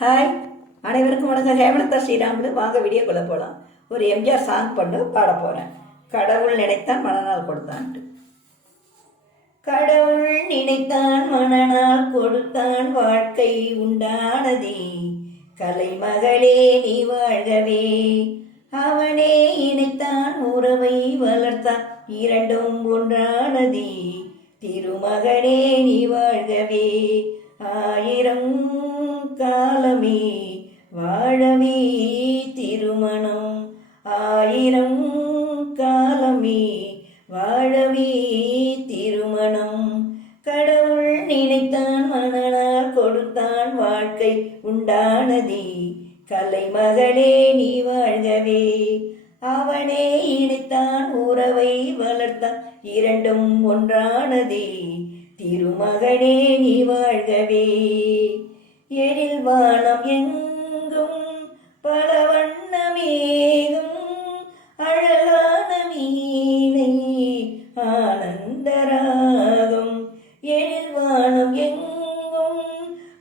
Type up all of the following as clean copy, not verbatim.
Hi, அனைவருக்கும் வணக்கம். ஹேமலதா ஸ்ரீராமுலு. வாங்க வீடியோக்குள்ளே போகலாம். ஒரு எம்ஜிஆர் சாங் பண்ணு பாட போகிறேன். கடவுள் நினைத்தான் மனநாள் கொடுத்தான்ட்டு. கடவுள் நினைத்தான் மனநாள் கொடுத்தான், வாழ்க்கை உண்டானதே. கலைமகளே நீ வாழ்கவே. அவனே இணைத்தான் உறவை வளர்த்தான், இரண்டும் ஒன்றானதே. திருமகனே நீ வாழ்கவே. ஆயிரம் காலமே வாழவே திருமணம். ஆயிரம் காலமே வாழவே திருமணம். கடவுள் நினைத்தான் மனநாள் கொடுத்தான், வாழ்க்கை உண்டானதே. கலைமகளே நீ வாழ்கவே. அவனே இணைத்தான் உறவை வளர்த்தான், இரண்டும் ஒன்றானதே. திருமகனே நீ வாழ்கவே. எழில் வானம் எங்கும் பல வண்ணமேகும், அழகான வீணை ஆனந்தராகம். எழில் வானம் எங்கும்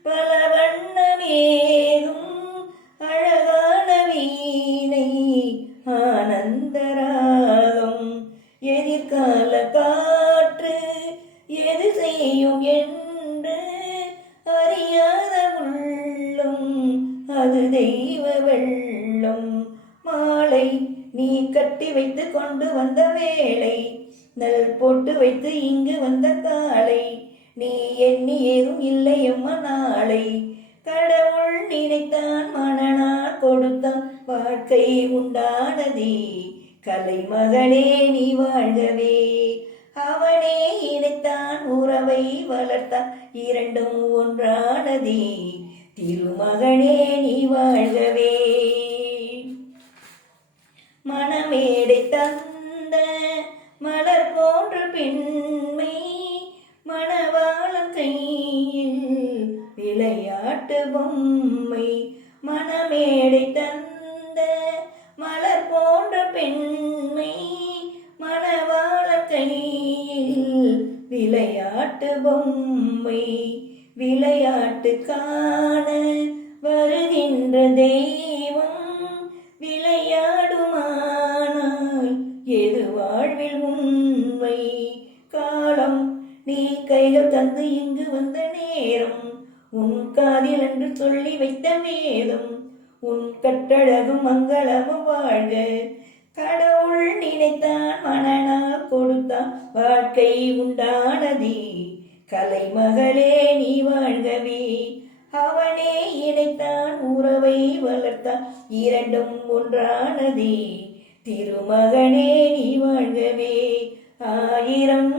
பல வண்ணமேகும், அழகான வீணை ஆனந்தராகம். எதிர்கால காற்று எது செய்யும் என்று அறியாத உள்ளம், அது தெய்வ வெள்ளம். மாலை நீ கட்டி வைத்து கொண்டு வந்த வேளை, நெல் போட்டு வைத்து இங்கு வந்த காலை, நீ எண்ணி ஏதும் இல்லை அம்மா நாளை. கடவுள் நினைத்தான் மனநாள் கொடுத்தான், வாழ்க்கை உண்டானதே. கலைமகளே நீ வாழ்கவே. அவனே இணைத்தான் உறவை வளர்த்தான், இரண்டும் ஒன்றானதே. திருமகனே நீ வாழ்கவே. மணமேடை தந்த மலர் போன்ற பெண்மை, மணவாளன் கையில் விளையாட்டு பொம்மை. மணமேடை தந்த மலர் போன்ற பெண்மை, மணவாளன் கையில் விளையாட்டு பொம்மை. விளையாட்டு காண வருகின்ற தெய்வம், விளையாடுமானால் எது வாழ்வில் உண்மை. காலம் நீ கைகள் தந்து இங்கு வந்த நேரம், உன் காதில் என்று சொல்லி வைத்த வேதம். உன் கட்டழகும் மங்களமும் வாழ்க. கடவுள் நினைத்தான் மனநாள் கொடுத்தான், வாழ்க்கை உண்டானதே. கலைமகளே நீ வாழ்கவே. அவனே இணைத்தான் உறவை வளர்த்தான், இரண்டும் ஒன்றானதே. திருமகனே நீ வாழ்கவே. ஆயிரம்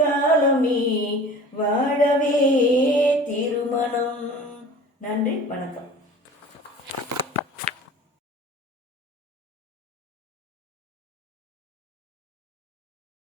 காலமே வாழவே திருமணம். நன்றி, வணக்கம்.